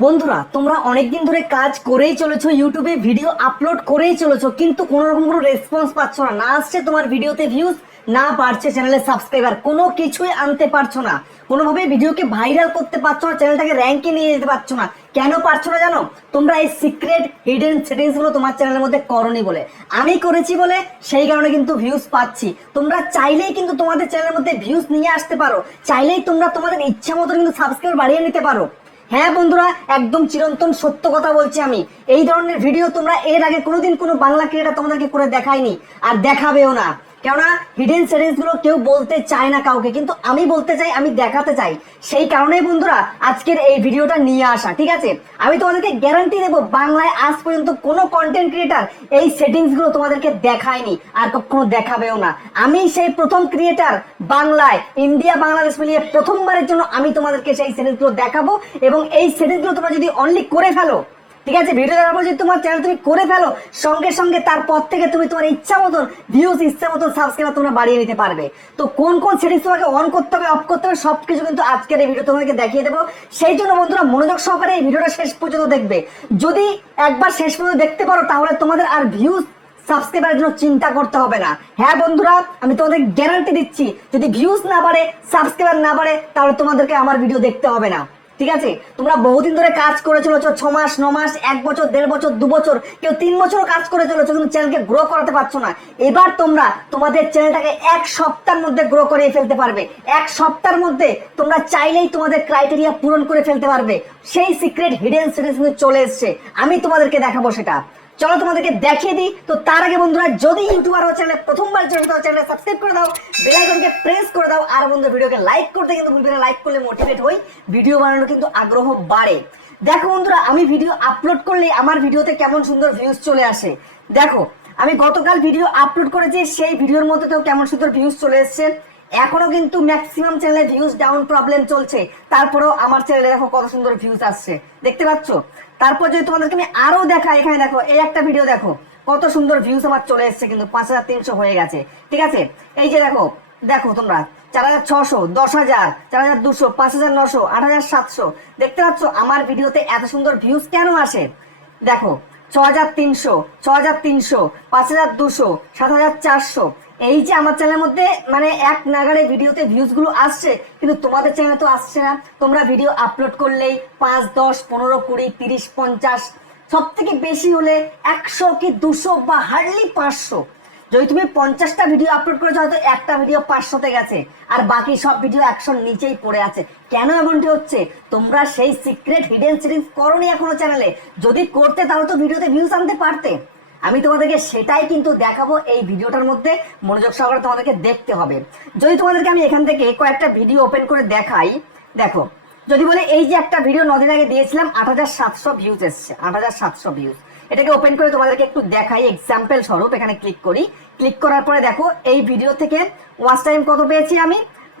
বন্ধুরা, তোমরা অনেকদিন ধরে কাজ করেই চলেছো, ইউটিউবে ভিডিও আপলোড করেই চলেছো, কিন্তু কোনো রকম কোনো রেসপন্স পাচ্ছ না। না আসছে তোমার ভিডিওতে ভিউজ, না বাড়ছে চ্যানেলে সাবস্ক্রাইবার, কোনো কিছুই আনতে পারছো না। কোনোভাবে ভিডিওকে ভাইরাল করতে পারছো না, চ্যানেলটাকে র্যাঙ্কে নিয়ে যেতে পারছো না। কেন পারছো না জানো? তোমরা এই সিক্রেট হিডেন সেটিংস গুলো তোমার চ্যানেলের মধ্যে করনি বলে। আমি করেছি বলে সেই কারণে কিন্তু ভিউজ পাচ্ছি। তোমরা চাইলেই কিন্তু তোমাদের চ্যানেলের মধ্যে ভিউজ নিয়ে আসতে পারো, চাইলেই তোমরা তোমাদের ইচ্ছা মতো কিন্তু সাবস্ক্রাইবার বাড়িয়ে নিতে পারো। হ্যাঁ বন্ধুরা, একদম চিরন্তন সত্য কথা বলছি আমি। এই ধরনের ভিডিও তোমরা এর আগে কোনোদিন কোনো বাংলা ক্রিয়েটার তোমাদেরকে করে দেখায়নি, আর দেখাবেও না। কেননা হিডেন সেটিংস গুলো কেউ বলতে চায় না কাউকে, কিন্তু আমি বলতে চাই, আমি দেখাতে চাই। সেই কারণেই বন্ধুরা আজকের এই ভিডিওটা নিয়ে আসা, ঠিক আছে? আমি তোমাদেরকে গ্যারান্টি দেবো, বাংলায় আজ পর্যন্ত কোনো কন্টেন্ট ক্রিয়েটার এই সেটিংস গুলো তোমাদেরকে দেখায়নি, আর কখনো দেখাবেও না। আমি সেই প্রথম ক্রিয়েটার বাংলায়, ইন্ডিয়া বাংলাদেশ মিলিয়ে প্রথমবারের জন্য আমি তোমাদেরকে সেই সেটিংস গুলো দেখাবো। এবং এই সেটিংস গুলো তোমরা যদি অনলি করে ফেলো, ঠিক আছে, ভিডিও দেখার পর যদি তোমার চ্যানেল তুমি করে ফেলো, সঙ্গে সঙ্গে তারপর থেকে তুমি তোমার ইচ্ছা মতন ভিউজ, ইচ্ছা মতন সাবস্ক্রাইবার তোমরা বাড়িয়ে নিতে পারবে। তো কোন কোন সেটিংস তোমাকে অন করতে হবে, অফ করতে হবে, সবকিছু কিন্তু আজকের এই ভিডিও তোমাদেরকে দেখিয়ে দেবো। সেই জন্য বন্ধুরা মনোযোগ সহকারে এই ভিডিওটা শেষ পর্যন্ত দেখবে। যদি একবার শেষ পর্যন্ত দেখতে পারো, তাহলে তোমাদের আর ভিউজ, সাবস্ক্রাইবারের জন্য চিন্তা করতে হবে না। হ্যাঁ বন্ধুরা, আমি তোমাদের গ্যারান্টি দিচ্ছি, যদি ভিউজ না বাড়ে, সাবস্ক্রাইবার না বাড়ে, তাহলে তোমাদেরকে আমার ভিডিও দেখতে হবে না। ঠিক আছে? তোমরা বহুদিন ধরে কাজ করে চলেছো, 6 মাস, 9 মাস, 1 বছর, 1.5 বছর, 2 বছর, কেউ 3 বছরও কাজ করে চলেছো, কিন্তু চ্যানেলকে গ্রো করাতে পারছো না। এবার তোমরা তোমাদের চ্যানেলটাকে 1 সপ্তাহের মধ্যে গ্রো করে ফেলতে পারবে। 1 সপ্তাহের মধ্যে তোমরা চাইলেই তোমাদের ক্রাইটেরিয়া পূরণ করে ফেলতে পারবে। সেই সিক্রেট হিডেন সেটিংস চলে এসেছে, আমি তোমাদেরকে দেখাবো সেটা। চলো তোমাদেরকে দেখিয়ে দিই। তো তার আগে বন্ধুরা, যদি ইউটিউবার হওয়ার চ্যানেলে প্রথমবার চ্যানেলে সাবস্ক্রাইব করে দাও, বেল আইকনকে প্রেস করে দাও, আর বন্ধু ভিডিওকে লাইক করতে কিন্তু ভুলবে না। লাইক করলে মোটিভেট হই, ভিডিও বানানোর কিন্তু আগ্রহ বাড়ে। দেখো বন্ধুরা, আমি ভিডিও আপলোড করলে আমার ভিডিওতে কেমন সুন্দর ভিউজ চলে আসে। দেখো, আমি গতকাল ভিডিও আপলোড করেছি, সেই ভিডিওর মধ্যেও কেমন সুন্দর ভিউজ চলে এসেছে। এখনো কিন্তু ম্যাক্সিমাম চ্যানেলে ভিউজ ডাউন প্রবলেম চলছে, তারপরেও আমার চ্যানেলে দেখো কত সুন্দর ভিউজ আসছে, দেখতে পাচ্ছ? তারপর যদি তোমাদেরকে আমি আরো দেখাই, এখানে দেখো, এই একটা ভিডিও দেখো, কত সুন্দর ভিউজ আমার চলে এসছে, কিন্তু 5300 হয়ে গেছে। ঠিক আছে, এই যে দেখো, দেখো তোমরা, 4600, 10000, 4200, 5900, 8700, দেখতে পাচ্ছ আমার ভিডিওতে এত সুন্দর ভিউজ কেন আসে? দেখো, 6300, 6300, 5200, 7400, এই যে আমার চ্যানেলের মধ্যে মানে এক নাগাড়ে ভিডিওতে ভিউজ গুলো আসছে, কিন্তু তোমাদের চ্যানেলে তো আসছে না। তোমরা ভিডিও আপলোড করলেই 5, 10, 15, 20, 30, 50, সব থেকে বেশি হলে 100 কি 200 বা হার্ডলি 500। যদি তুমি 50টা ভিডিও আপলোড করেছো, হয়তো একটা ভিডিও 500তে গেছে, আর বাকি সব ভিডিও 100 নিচেই পড়ে আছে। কেন এমনটি হচ্ছে? তোমরা সেই সিক্রেট হিডেন সেটিংস করোনি এখনো চ্যানেলে। যদি করতে, তাহলে তো ভিডিওতে ভিউজ আনতে পারতে। আমি তোমাদেরকে সেটাই কিন্তু দেখাবো এই ভিডিওটার মধ্যে, মনোযোগ সহকারে তোমাদেরকে দেখতে হবে। যদি তোমাদেরকে আমি এখান থেকে কয়েকটা ভিডিও ওপেন করে দেখাই, দেখো, যদি বলে এই যে একটা ভিডিও 9 দিন আগে দিয়েছিলাম, 8700 ভিউজ এসছে, 8700 ভিউজ। এটাকে ওপেন করে তোমাদেরকে একটু দেখাই এক্সাম্পল স্বরূপ। এখানে ক্লিক করি, ক্লিক করার পরে দেখো এই ভিডিও থেকে ওয়াচ টাইম কত পেয়েছি আমি,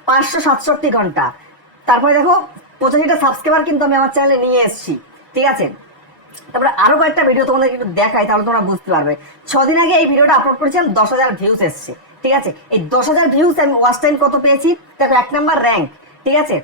567 ঘন্টা। তারপরে দেখো 85টা সাবস্ক্রাইবার কিন্তু আমি আমার চ্যানেলে নিয়ে এসেছি। ঠিক আছে, তারপরে আরো কয়েকটা ভিডিও তোমাদেরকে একটু দেখাই, তাহলে তোমরা বুঝতে পারবে। 6 দিন আগে এই ভিডিওটা আপলোড করেছিলাম, 10,000 ভিউজ এসছে। ঠিক আছে, এই 10,000 ভিউজ আমি ওয়াচ টাইম কত পেয়েছি, দেখো 1 নাম্বার র্যাঙ্ক। ঠিক আছে,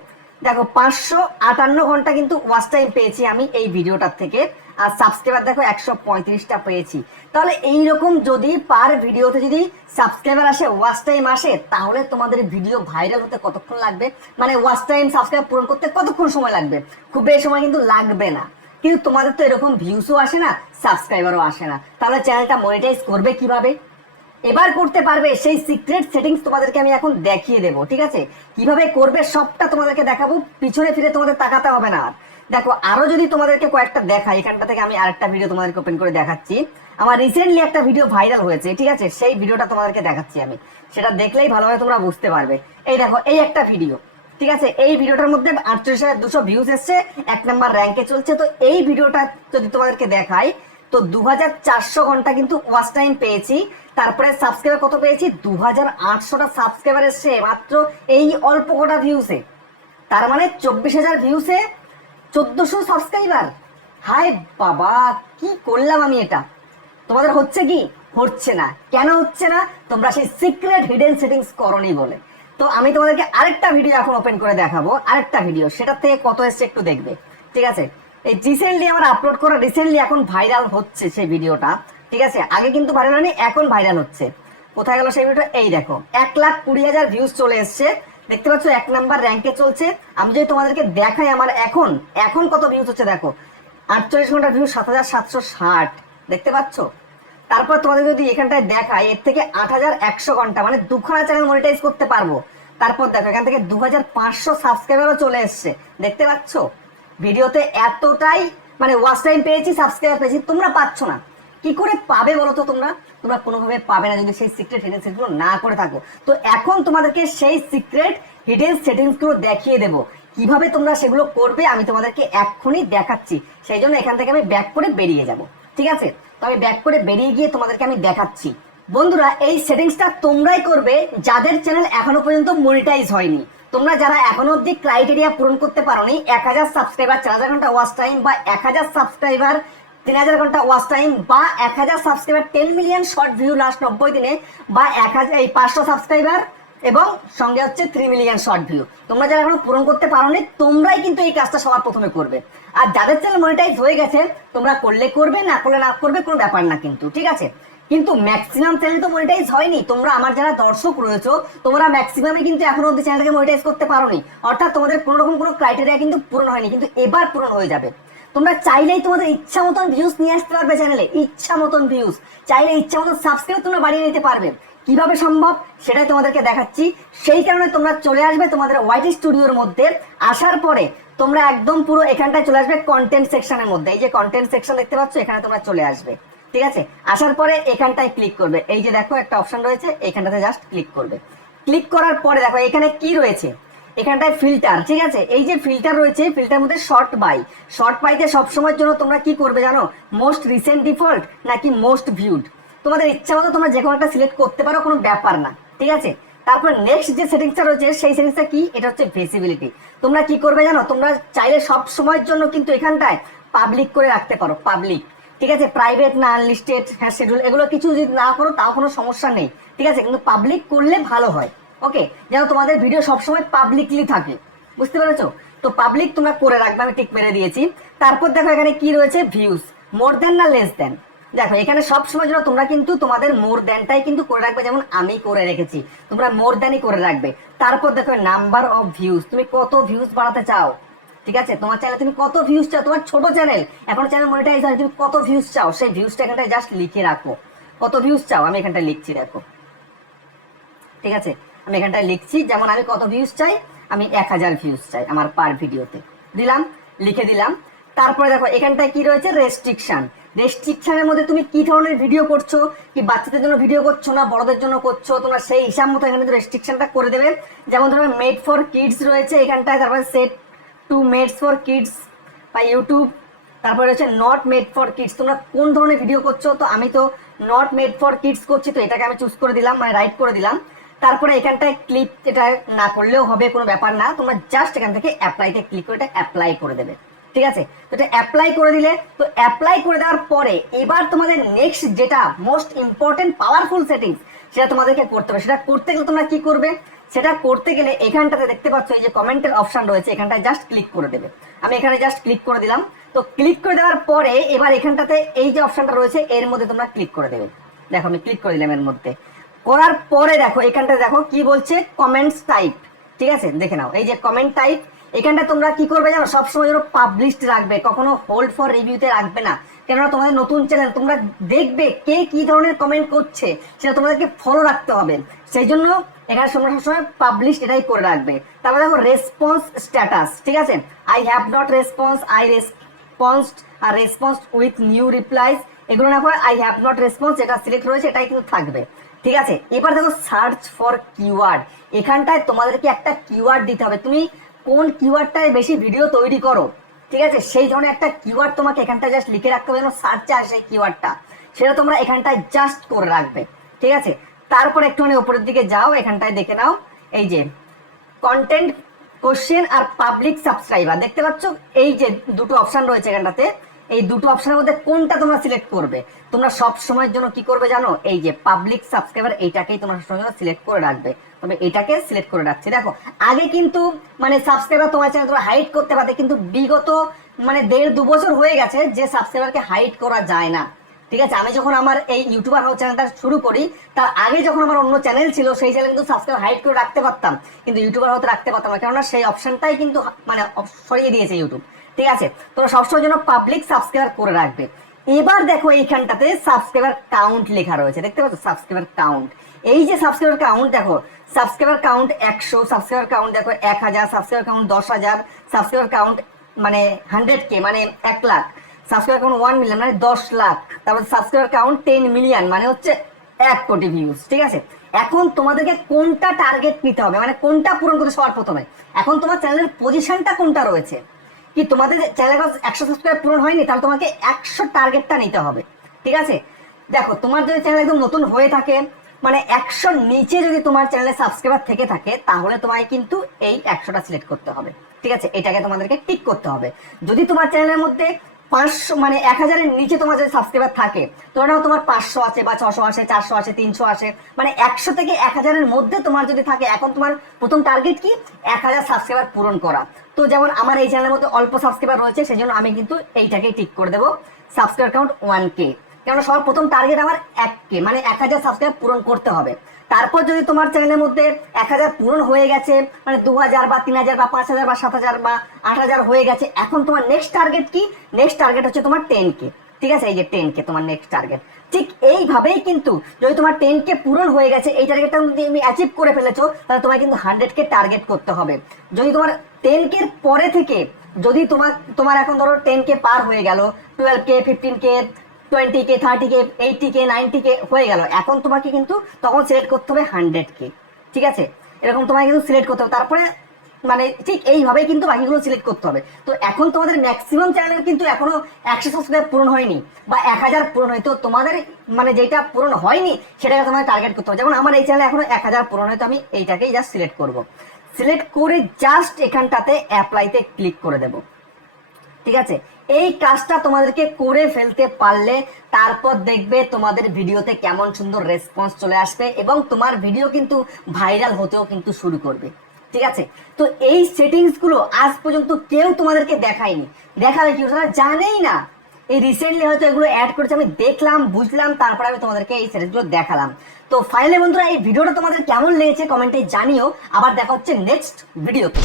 দেখো 558 ঘন্টা কিন্তু ওয়াচ টাইম পেয়েছি আমি এই ভিডিওটার থেকে, আর সাবস্ক্রাইবার দেখো 135টা পেয়েছি। তাহলে এইরকম যদি পার ভিডিওতে যদি সাবস্ক্রাইবার আসে, ওয়াচ টাইম আসে, তাহলে তোমাদের ভিডিও ভাইরাল হতে কতক্ষণ লাগবে, মানে ওয়াচ টাইম সাবস্ক্রাইব পূরণ করতে কতক্ষণ সময় লাগবে? খুব বেশি সময় কিন্তু লাগবে না। কিন্তু তোমাদের তো এরকম ভিউসও আসে না, সাবস্ক্রাইবারও আসে না, তাহলে চ্যানেলটা মনিটাইজ করবে কিভাবে? এবার করতে পারবে। সেই সিক্রেট সেটিংস তোমাদেরকে আমি এখন দেখিয়ে দেবো। ঠিক আছে, কিভাবে করবে সবটা তোমাদেরকে দেখাবো, পিছনে ফিরে তোমাদের তাকাতে হবে না। দেখো, আরো যদি তোমাদেরকে কয়েকটা দেখাই, এখানটা থেকে আমি আরেকটা ভিডিও তোমাদেরকে ওপেন করে দেখাচ্ছি। আমার রিসেন্টলি একটা ভিডিও ভাইরাল হয়েছে, ঠিক আছে, সেই ভিডিওটা তোমাদেরকে দেখাচ্ছি আমি। সেটা দেখলেই ভালোভাবে তোমরা বুঝতে পারবে। এই দেখো, এই একটা ভিডিও, ঠিক আছে, এই ভিডিওটার মধ্যে 48,200 ভিউজ এসছে, 1 নাম্বার র্যাঙ্কে চলছে। তো এই ভিডিওটা যদি তোমাদেরকে দেখাই, তো 2400 ঘন্টা কিন্তু ওয়াচ টাইম পেয়েছি। তারপরে সাবস্ক্রাইবার কত পেয়েছি, 2800টা সাবস্ক্রাইবার এসছে মাত্র এই অল্প কটা ভিউসে। তার মানে 24,000 ভিউসে 1400 সাবস্ক্রাইবার। হায় বাবা, কি করলাম আমি এটা? তোমাদের হচ্ছে কি? হচ্ছে না। কেন হচ্ছে না? তোমরা সেই সিক্রেট হিডেন সেটিংস করনি বলে। তো আমি তোমাদেরকে আরেকটা ভিডিও এখন ওপেন করে দেখাবো, আরেকটা ভিডিও, সেটার থেকে কত এসছে একটু দেখবে। ঠিক আছে, এই রিসেন্টলি আমার আপলোড করা, রিসেন্টলি এখন ভাইরাল হচ্ছে সেই ভিডিওটা, ঠিক আছে? আগে কিন্তু ভাইরাল হয়নি, এখন ভাইরাল হচ্ছে। কোথায় গেল সেই ভিডিওটা? এই দেখো 1,20,000 ভিউজ চলে এসছে, দেখতে পাচ্ছ 1 নাম্বার র্যাঙ্কে চলছে। আমি যদি তোমাদেরকে দেখাই আমার এখন এখন কত ভিউজ হচ্ছে, দেখো 48 ঘন্টা ভিউজ 7,760, দেখতে পাচ্ছ? তারপর তোমাদের যদি এখানটায় দেখায় এর থেকে 8,100 ঘন্টা, মানে 2খানা চ্যানেল মনিটাইজ করতে পারবো। তারপর দেখো এখান থেকে 2,500 সাবস্ক্রাইবারও চলে এসছে, দেখতে পাচ্ছ? ভিডিওতে এতটাই মানে ওয়াচ টাইম পেয়েছি, সাবস্ক্রাইবার পেয়েছি, তোমরা পাচ্ছ না। কি করে পাবে বলো তো? তোমরা তোমরা কোনোভাবে পাবে না যদি সেই সিক্রেট হিডেন সেটিংস না করে থাকো। তো এখন তোমাদেরকে সেই সিক্রেট হিডেন সেটিংস গুলো দেখিয়ে দেবো, কিভাবে তোমরা সেগুলো করবে আমি তোমাদেরকে এক্ষুনি দেখাচ্ছি। সেই জন্য এখান থেকে আমি ব্যাক করে বেরিয়ে যাব, ঠিক আছে? তো আমি ব্যাক করে বেরিয়ে গিয়ে তোমাদেরকে আমি দেখাচ্ছি। বন্ধুরা, এই সেটিংসটা তোমরাই করবে যাদের চ্যানেল এখনো পর্যন্ত মনিটাইজ হয়নি। তোমরা যারা এখনো অব্দি ক্রাইটেরিয়া পূরণ করতে পারোনি, 1,000 সাবস্ক্রাইবার 4,000 ঘন্টা ওয়াচ টাইম, বা 1,000 সাবস্ক্রাইবার 3,000 ঘন্টা ওয়াচ টাইম, বা 1,000 subscriber 10 million short view last 90 দিনে, বা 500 সাবস্ক্রাইবার এবং সঙ্গে হচ্ছে 3 মিলিয়ন শর্ট ভিউ, তোমরা যারা এখনো পূরণ করতে পারোনি তোমরাই কিন্তু এই কাজটা সবার প্রথমে করবে। আর যাদের চ্যানেল মনিটাইজ হয়ে গেছে তোমরা করলে করবে, না করলে না করবে, কোনো ব্যাপার না কিন্তু, ঠিক আছে? কিন্তু ম্যাক্সিমাম চ্যানেল তো মনিটাইজ হয়নি। তোমরা আমার যারা দর্শক রয়েছে তোমরা ম্যাক্সিমামই কিন্তু এখনো অব্দি চ্যানেলটাকে মনিটাইজ করতে পারোনি, অর্থাৎ তোমাদের কোনো রকম কোনো ক্রাইটেরিয়া কিন্তু পূরণ হয়নি, কিন্তু এবার পূরণ হয়ে যাবে। তোমরা চাইলেই তোমাদের ইচ্ছা মতন ভিউজ নিয়ে আসতে পারবে চ্যানেলে, ইচ্ছা মতন ভিউজ, চাইলে ইচ্ছা মতন সাবস্ক্রাইব তোমরা বাড়িয়ে নিতে পারবে। কিভাবে সম্ভব সেটাই তোমাদেরকে দেখাচ্ছি। সেই কারণে তোমরা চলে আসবে তোমাদের ওয়াইটি স্টুডিওর মধ্যে। আসার পরে তোমরা একদম পুরো এখানটায় চলে আসবে কন্টেন্ট সেকশনের মধ্যে। এই যে কন্টেন্ট সেকশন দেখতে পাচ্ছ, এখানে তোমরা চলে আসবে, ঠিক আছে? আসার পরে এখানটায় ক্লিক করবে, এই যে দেখো একটা অপশন রয়েছে, এখানটাতে জাস্ট ক্লিক করবে। ক্লিক করার পরে দেখো এখানে কি রয়েছে, এখানটায় ফিল্টার, ঠিক আছে? এই যে ফিল্টার রয়েছে, ফিল্টার মধ্যে শর্ট বাইতে সবসময়ের জন্য তোমরা কি করবে জানো? মোস্ট রিসেন্ট ডিফল্ট নাকি মোস্ট ভিউড, তোমাদের ইচ্ছা মতো তোমরা যে কোনো একটা সিলেক্ট করতে পারো, কোনো ব্যাপার না, ঠিক আছে? তারপর নেক্সট যে সেটিংসটা রয়েছে সেই সেটিংসটা কি? এটা হচ্ছে ভিজিবিলিটি। তোমরা কি করবে জানো? তোমরা চাইলে সব সময়ের জন্য কিন্তু এখানটায় পাবলিক করে রাখতে পারো, পাবলিক, ঠিক আছে? প্রাইভেট না আনলিস্টেড, হ্যাঁ শিডিউল, এগুলো কিছু যদি না করো তাও কোনো সমস্যা নেই, ঠিক আছে? কিন্তু পাবলিক করলে ভালো হয়, ওকে? যেন তোমাদের ভিডিও সবসময় পাবলিকলি থাকে, বুঝতে পেরেছো? তো পাবলিক তোমরা করে রাখবে, আমি টিক মেরে দিয়েছি। তারপর দেখো এখানে কি রয়েছে, ভিউজ, মোর দেন না লেস দেন। দেখো এখানে সব সময় জন্য তোমরা কিন্তু তোমাদের মোর দেনটাই কিন্তু করে রাখবে, যেমন আমি করে রেখেছি, তোমরা মোর দেনই করে রাখবে। তারপর দেখো নাম্বার অফ ভিউজ, তুমি কত ভিউজ বাড়াতে চাও, ঠিক আছে? তোমার চ্যানেলে তুমি কত ভিউজ চাও, তোমার ছোট চ্যানেল, এখন চ্যানেল মনিটাইজ হয়, তুমি কত ভিউজ চাও সেই ভিউজটা এখানটায় জাস্ট লিখে রাখো। কত ভিউজ চাও আমি এখানটায় লিখছি, দেখো, ঠিক আছে? আমি এখানটায় লিখছি, যেমন আমি কত ভিউজ চাই, আমি 1,000 ভিউজ চাই আমার পার ভিডিওতে, দিলাম, লিখে দিলাম। তারপরে দেখো এখানটায় কি রয়েছে, রেস্ট্রিকশনের মধ্যে তুমি কি ধরনের ভিডিও করছো, কি বাচ্চাদের জন্য ভিডিও করছো না বড়দের জন্য করছো, তোমরা সেই হিসাব মতো এখানে রেস্ট্রিকশনটা করে দেবে। যেমন ধরো মেড ফর কিডস রয়েছে এখানটায়, তারপরে set to made for kids বা ইউটিউব, তারপরে রয়েছে নট মেড ফর কিডস, তোমরা কোন ধরনের ভিডিও করছো। তো আমি তো নট মেড ফর কিডস করছি, তো এটাকে আমি চুজ করে দিলাম, মানে রাইট করে দিলাম। তারপরে এখানটায় ক্লিক, এটা না করলেও হবে, কোনো ব্যাপার না, তোমরা জাস্ট এখান থেকে অ্যাপ্লাইতে ক্লিক করে এটা অ্যাপ্লাই করে দেবে, ঠিক আছে? তো এটা অ্যাপ্লাই করে দিলে, তো অ্যাপ্লাই করে দেওয়ার পরে এবার তোমাদের নেক্সট যেটা মোস্ট ইম্পর্টেন্ট পাওয়ারফুল সেটিংস সেটা তোমাদেরকে করতে হবে। সেটা করতে গেলে তোমরা কি করবে? সেটা করতে গেলে এখানটাতে দেখতে পাচ্ছ এই যে কমেন্টের অপশন রয়েছে, এখানটায় জাস্ট ক্লিক করে দেবে। আমি এখানে জাস্ট ক্লিক করে দিলাম। তো ক্লিক করে দেওয়ার পরে এবার এখানটাতে এই যে অপশনটা রয়েছে এর মধ্যে তোমরা ক্লিক করে দেবে। দেখো আমি ক্লিক করে দিলাম এর মধ্যে, করার পরে দেখো এখানটা দেখো কি বলছে, কমেন্টস টাইপ, ঠিক আছে? দেখে নাও এই যে কমেন্ট টাইপ, এখানটা তোমরা কি করবে জানো? সবসময় যেন পাবলিশড রাখবে, কখনো হোল্ড ফর রিভিউতে রাখবে না, কেননা তোমাদের নতুন চ্যানেল, তোমরা দেখবে কে কি ধরনের কমেন্ট করছে সেটা তোমাদেরকে ফলো রাখতে হবে। সেই জন্য এখানে সবসময় পাবলিশড এটাই করে রাখবে। তারপরে দেখো রেসপন্স স্ট্যাটাস, ঠিক আছে? I have not response, I responded আর রেসপন্স উইথ নিউ রিপ্লাইজ, এগুলো না করে আই হ্যাভ নট রেসপন্স এটা সিলেক্ট রয়েছে, এটাই কিন্তু থাকবে, ঠিক আছে? এবার দেখো সার্চ ফর কিওয়ার্ড, এখানটায় তোমাদেরকে একটা কিওয়ার্ড দিতে হবে। তুমি কোন কিওয়ার্ডটায় বেশি ভিডিও তৈরি করো, ঠিক আছে? সেই ধরনের একটা কিওয়ার্ড তোমাকে এখানটায় জাস্ট লিখে রাখতে হবে, যেন সার্চে আসে সেই কিওয়ার্ডটা, সেটা তোমরা এখানটায় জাস্ট করে রাখবে, ঠিক আছে? তারপর একটুখানি উপরের দিকে যাও, এখানটায় দেখে নাও এই যে কন্টেন্ট কোশ্চেন আর পাবলিক সাবস্ক্রাইবার, দেখতে পাচ্ছ এই যে দুটো অপশন রয়েছে এখানটাতে, এই দুটো অপশনের মধ্যে কোনটা তোমরা সিলেক্ট করবে? তোমরা সব সময়ের জন্য কি করবে জানো? এই যে পাবলিক সাবস্ক্রাইবার, এইটাকেই তোমরা সবসময় জন্য সিলেক্ট করে রাখবে। তবে এটাকে সিলেক্ট করে রাখছি। দেখো আগে কিন্তু মানে সাবস্ক্রাইবার তোমার চ্যানেল তোমরা হাইড করতে পারতে, কিন্তু বিগত মানে 1.5-2 বছর হয়ে গেছে যে সাবস্ক্রাইবারকে হাইড করা যায় না। ঠিক আছে, আমি যখন আমার এই ইউটিউবার হাউস চ্যানেলটা শুরু করি তার আগে যখন আমার অন্য চ্যানেল ছিল সেই চ্যানেল কিন্তু সাবস্ক্রাইব হাইড করে রাখতে পারতাম, কিন্তু ইউটিউবার হতে রাখতে পারতাম না, কেননা সেই অপশনটাই কিন্তু মানে সরিয়ে দিয়েছে ইউটিউব। ঠিক আছে, তোমরা সবসময় জন্য পাবলিক সাবস্ক্রাইবার করে রাখবে। এবার দেখো এইখানটাতে সাবস্ক্রাইবার কাউন্ট লেখা রয়েছে, দেখতে পাচ্ছ সাবস্ক্রাইবার কাউন্ট। এই যে সাবস্ক্রাইবার কাউন্ট দেখো, সাবস্ক্রাইবার কাউন্ট 100, সাবস্ক্রাইবার কাউন্ট দেখো 1000, সাবস্ক্রাইবার কাউন্ট 10,000, সাবস্ক্রাইবার কাউন্ট মানে 100K মানে 1 লাখ, সাবস্ক্রাইবার কাউন্ট 1 মিলিয়ন মানে 10 লাখ, তারপর সাবস্ক্রাইবার কাউন্ট 10 মিলিয়ন মানে হচ্ছে 1 কোটি ভিউজ। ঠিক আছে, এখন তোমাদেরকে কোনটা টার্গেট নিতে হবে, মানে কোনটা পূরণ করতে সবার প্রথমে, এখন তোমার চ্যানেলের পজিশনটা কোনটা রয়েছে, কি তোমাদের চ্যানেলে 100 সাবস্ক্রাইব পূরণ হয়নি, তাহলে তোমাকে 100 টার্গেটটা নিতে হবে। ঠিক আছে, দেখো তোমার যদি চ্যানেল একদম নতুন হয়ে থাকে, মানে 100 নিচে যদি তোমার চ্যানেলে সাবস্ক্রাইবার থেকে থাকে, তাহলে তোমায় কিন্তু এই 100টা সিলেক্ট করতে হবে। ঠিক আছে, এটাকে তোমাদেরকে টিক করতে হবে। যদি তোমার চ্যানেলের মধ্যে 500 মানে 1000-এর নিচে তোমার যদি সাবস্ক্রাইবার থাকে, ধরে নাও তোমার 500 আছে বা 600 আছে, 400 আছে, 300 আছে, মানে 100 থেকে 1000-এর মধ্যে তোমার যদি থাকে, এখন তোমার প্রথম টার্গেট কি 1000 সাবস্ক্রাইবার পূরণ করা। তো যেমন আমার এই চ্যানেলের মধ্যে অল্প সাবস্ক্রাইবার রয়েছে, সেজন্য আমি কিন্তু এইটাকেই টিক করে দেবো, সাবস্ক্রাইবার কাউন্ট 1K, কেননা সবার প্রথম টার্গেট আমার 1K মানে 1000 সাবস্ক্রাইব পূরণ করতে হবে। তারপর যদি তোমার চ্যানেলের মধ্যে 1000 পূরণ হয়ে গেছে, মানে 2000 বা 3000 বা 5000 বা 7000 বা 8000 হয়ে গেছে, এখন তোমার নেক্সট টার্গেট কি, নেক্সট টার্গেট হচ্ছে তোমার 10K। ঠিক আছে, এই যে 10K তোমার নেক্সট টার্গেট। ঠিক এইভাবেই কিন্তু যদি তোমার 10K পূরণ হয়ে গেছে, এই টার্গেটটা যদি তুমি অ্যাচিভ করে ফেলেছো, তাহলে তোমার কিন্তু 100K টার্গেট করতে হবে। যদি তোমার 10K এর পরে থেকে যদি তোমার এখন ধরো 10K পার হয়ে গেল, 12K, 15K, 20K, 30K, 80K, 90K হয়ে গেল, এখন তোমাকে কিন্তু তখন সিলেক্ট করতে হবে 100K। ঠিক আছে, এরকম তোমাকে কিন্তু সিলেক্ট করতে হবে, তারপরে মানে ঠিক এইভাবেই কিন্তু বাকিগুলো সিলেক্ট করতে হবে। তো এখন তোমাদের ম্যাক্সিমাম চ্যানেলের কিন্তু এখনো 100 সাবস্ক্রাইব পূরণ হয়নি বা 1000 পূরণ হয়নি, তো তোমাদের মানে যেটা পূরণ হয়নি সেটাকে তোমাদের টার্গেট করতে হবে। যেমন আমার এই চ্যানেলে এখনো 1000 পূরণ হয়তো, আমি এইটাকেই জাস্ট সিলেক্ট করব, সিলেক্ট করে জাস্ট এখানটাতে অ্যাপ্লাইতে ক্লিক করে দেবো। ঠিক আছে, এই কাজটা তোমাদেরকে করে ফেলতে পারলে তারপর দেখবে তোমাদের ভিডিওতে কেমন সুন্দর রেসপন্স চলে আসবে এবং তোমার ভিডিও কিন্তু ভাইরাল হতেও কিন্তু শুরু করবে। ঠিক আছে, তো এই সেটিংস গুলো আজ পর্যন্ত কেউ তোমাদেরকে দেখায়নি, দেখাবে কি তারা জানেই না। এই রিসেন্টলি হয়তো এগুলো অ্যাড করেছে, আমি দেখলাম, বুঝলাম, তারপরে আমি তোমাদেরকে এই সেটিংসগুলো দেখালাম। তো ফাইনালি বন্ধুরা, এই ভিডিওটা তোমাদের কেমন লেগেছে কমেন্টে জানিও। আবার দেখা হচ্ছে নেক্সট ভিডিওতে।